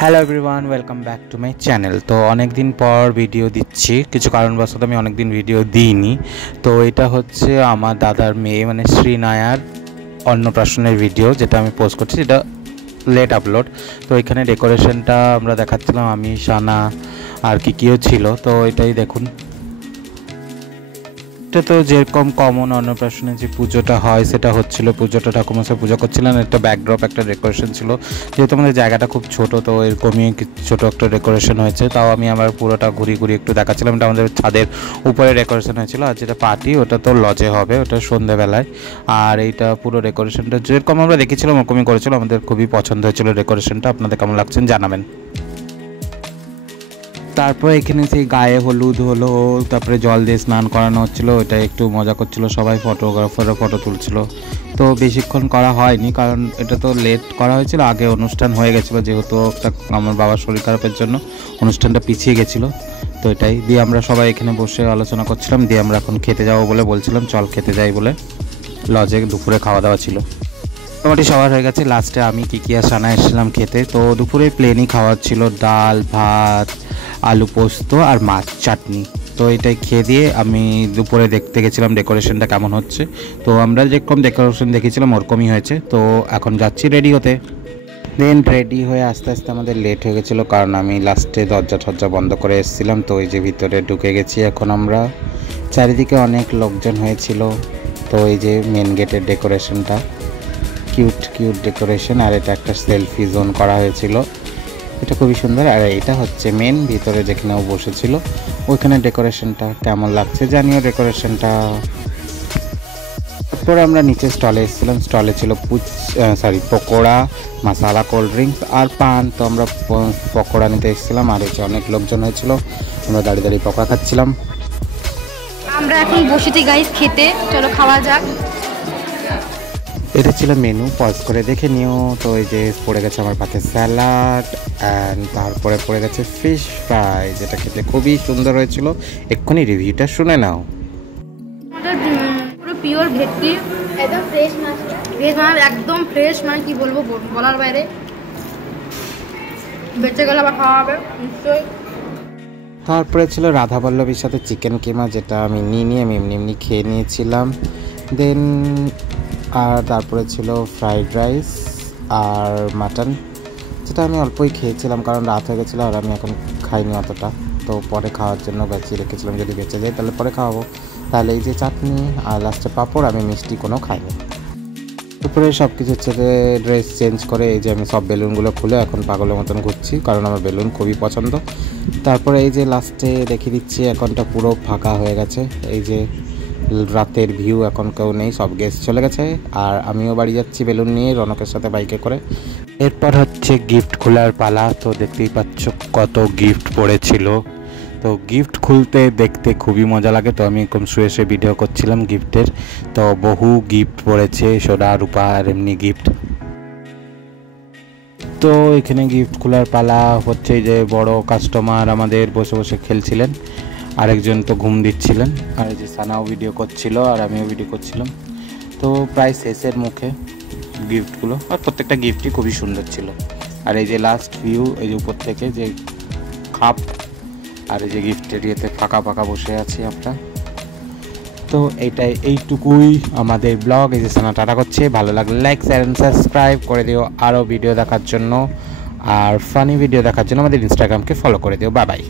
Hello everyone, welcome back to my channel. তো অনেক দিন পর ভিডিও দিচ্ছি, কিছু কারণবশত আমি অনেক দিন ভিডিও দিইনি। তো এটা হচ্ছে আমার দাদার মেয়ে মানে শ্রীনায়ার অন্নপ্রাশনের ভিডিও, যেটা আমি পোস্ট করছি, যেটা লেট আপলোড। তো এখানে ডেকোরেশনটা আমরা দেখাচ্ছিলাম, আমি সানা আর কিও ছিল। তো এটাই দেখুন, এটা তো যেরকম কমন অন্নপ্রাশনে যে পুজোটা হয় সেটা হচ্ছিল, পুজোটা ঠাকুমশাই পুজো করছিলেন। একটা ব্যাকড্রপ, একটা ডেকোরেশন ছিল, যেহেতু আমাদের জায়গাটা খুব ছোট, তো এরকমই ছোটো একটা ডেকোরেশন হয়েছে। তাও আমি আমার পুরোটা ঘুরি ঘুরি একটু দেখাচ্ছিলাম। এটা আমাদের ছাদের উপরে ডেকোরেশন হয়েছিল, আর যেটা পার্টি ওটা তো লজে হবে, ওটা সন্ধ্যেবেলায়। আর এইটা পুরো ডেকোরেশনটা যেরকম আমরা দেখেছিলাম ওরকমই করেছিল। আমাদের খুবই পছন্দ হয়েছিল ডেকোরেশনটা। আপনাদের কেমন লাগছেন জানাবেন। তারপর এখানে সেই গায়ে হলুদ হলো, তারপরে জল দিয়ে স্নান করানো হচ্ছিলো, ওটা একটু মজা করছিল সবাই, ফটোগ্রাফাররা ফটো তুলছিল। তো বেশিক্ষণ করা হয়নি, কারণ এটা তো লেট করা হয়েছিল, আগে অনুষ্ঠান হয়ে গেছিলো, যেহেতু আমার বাবার শরীর খারাপের জন্য অনুষ্ঠানটা পিছিয়ে গেছিলো। তো এটাই দিয়ে আমরা সবাই এখানে বসে আলোচনা করছিলাম, দিয়ে আমরা এখন খেতে যাবো বলে বলছিলাম, চল খেতে যাই বলে। লজে দুপুরে খাওয়া দাওয়া ছিল, মোটামুটি সবার হয়ে গেছে। লাস্টে আমি কিকি আর সানা এসেছিলাম খেতে। তো দুপুরে প্লেনই খাওয়ার ছিল, ডাল ভাত, আলু পোস্ত আর মাছ চাটনি। তো এটাই খেয়ে দিয়ে আমি দুপুরে দেখতে গেছিলাম ডেকোরেশনটা কেমন হচ্ছে। তো আমরা যেরকম ডেকোরেশন দেখেছিলাম ওরকমই হয়েছে। তো এখন যাচ্ছি রেডি হতে। দেন রেডি হয়ে আস্তে আস্তে আমাদের লেট হয়ে গেছিলো, কারণ আমি লাস্টে দরজা টরজা বন্ধ করে এসেছিলাম। তো এই যে ভিতরে ঢুকে গেছি এখন আমরা। চারিদিকে অনেক লোকজন হয়েছিল। তো এই যে মেন গেটের ডেকোরেশনটা কিউট কিউট ডেকোরেশন, আর এটা একটা সেলফি জোন করা হয়েছিল, এটা খুবই সুন্দর। আর এটা হচ্ছে মেন ভিতরে যেখানে ও বসেছিল, ওইখানে ডেকোরেশনটা কেমন লাগছে জানিও ডেকোরেশনটা। তারপরে আমরা নিচে স্টলে এসেছিলাম, স্টলে ছিল পকোড়া, মশালা, কোল্ড ড্রিঙ্কস আর পান। তো আমরা পকোড়া নিতে এসেছিলাম, আর এসে অনেক লোকজন হয়েছিল, আমরা দাঁড়িয়ে দাঁড়িয়ে পকোড়া খাচ্ছিলাম। আমরা এখন বসেছি গাইস খেতে, চলো খাওয়া যাক। এটা ছিল মেনু, পজ করে দেখে নিও। তো এই যে পড়ে গেছে আমার পাতে স্যালাড, অ্যান্ড তারপরে পড়ে গেছে ফিশ ফ্রাই, যেটা খেতে খুবই সুন্দর হয়েছিল। এক্ষুনি রিভিউটা শুনে নাও। পুরো পিওর ভেটকি, একদম ফ্রেশ মাছ, একদম ফ্রেশ, মানে কি বলবো বলার বাইরে। বেঁচে গেলে আবার খাওয়া হবে নিশ্চয়ই। তারপরে ছিল রাধাবল্লভীর সাথে চিকেন কিমা, যেটা আমি নিয়ে আমি এমনি খেয়ে নিয়েছিলাম। দেন আর তারপরে ছিল ফ্রাইড রাইস আর মাটন, যেটা আমি অল্পই খেয়েছিলাম, কারণ রাত হয়ে গেছিলো আর আমি এখন খাইনি অতটা। তো পরে খাওয়ার জন্য বাঁচিয়ে রেখেছিলাম, যদি বেঁচে যায় তাহলে পরে খাওয়াবো। তাহলে এই যে চাটনি আর লাস্টে পাঁপড়, আমি মিষ্টি কোনো খাইনি। দুপুরে সব কিছু ছেড়ে ড্রেস চেঞ্জ করে এই যে আমি সব বেলুনগুলো খুলে এখন পাগলের মতন ঘুরছি, কারণ আমার বেলুন খুবই পছন্দ। তারপরে এই যে লাস্টে দেখিয়ে দিচ্ছি, এখনটা পুরো ফাঁকা হয়ে গেছে। এই যে রাতের ভিউ, এখন কেউ নেই, সব গেস্ট চলে গেছে। আর আমিও বাড়ি যাচ্ছি বেলুন নিয়ে রনকের সাথে বাইকে করে। এরপর হচ্ছে গিফট খোলার পালা। তো দেখতেই পাচ্ছ কত গিফট পড়েছিল। তো গিফট খুলতে দেখতে খুবই মজা লাগে। তো আমি এরকম শুয়ে শুয়ে ভিডিও করছিলাম গিফটের। তো বহু গিফট পড়েছে, সোনা রূপা আর এমনি গিফট। তো এখানে গিফট খোলার পালা হচ্ছে, যে বড় কাস্টমার আমাদের বসে বসে খেলছিলেন, আরেকজন তো ঘুম দিচ্ছিলেন, আর এই যে সানাও ভিডিও করছিল আর আমিও ভিডিও করছিলাম। তো প্রায় শেষের মুখে গিফটগুলো, আর প্রত্যেকটা গিফটই খুবই সুন্দর ছিল। আর এই যে লাস্ট ভিউ, এই যে উপর থেকে যে খাপ, আর এই যে গিফটের ইয়েতে ফাঁকা ফাঁকা বসে আছি আমরা। তো এইটুকুই আমাদের ব্লগ। এই যে সানা টাটা করছে, ভালো লাগলে লাইক শেয়ার এন্ড সাবস্ক্রাইব করে দিও আরও ভিডিও দেখার জন্য, আর ফানি ভিডিও দেখার জন্য আমাদের ইনস্টাগ্রামকে ফলো করে দিও। Bye bye.